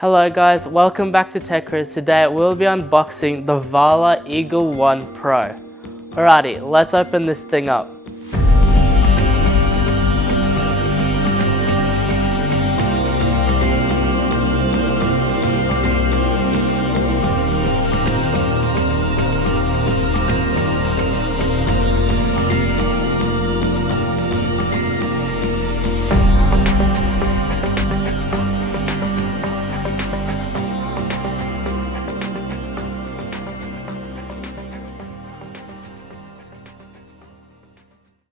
Hello guys, welcome back to TechCruise. Today we'll be unboxing the Varla Eagle One Pro. Alrighty, let's open this thing up.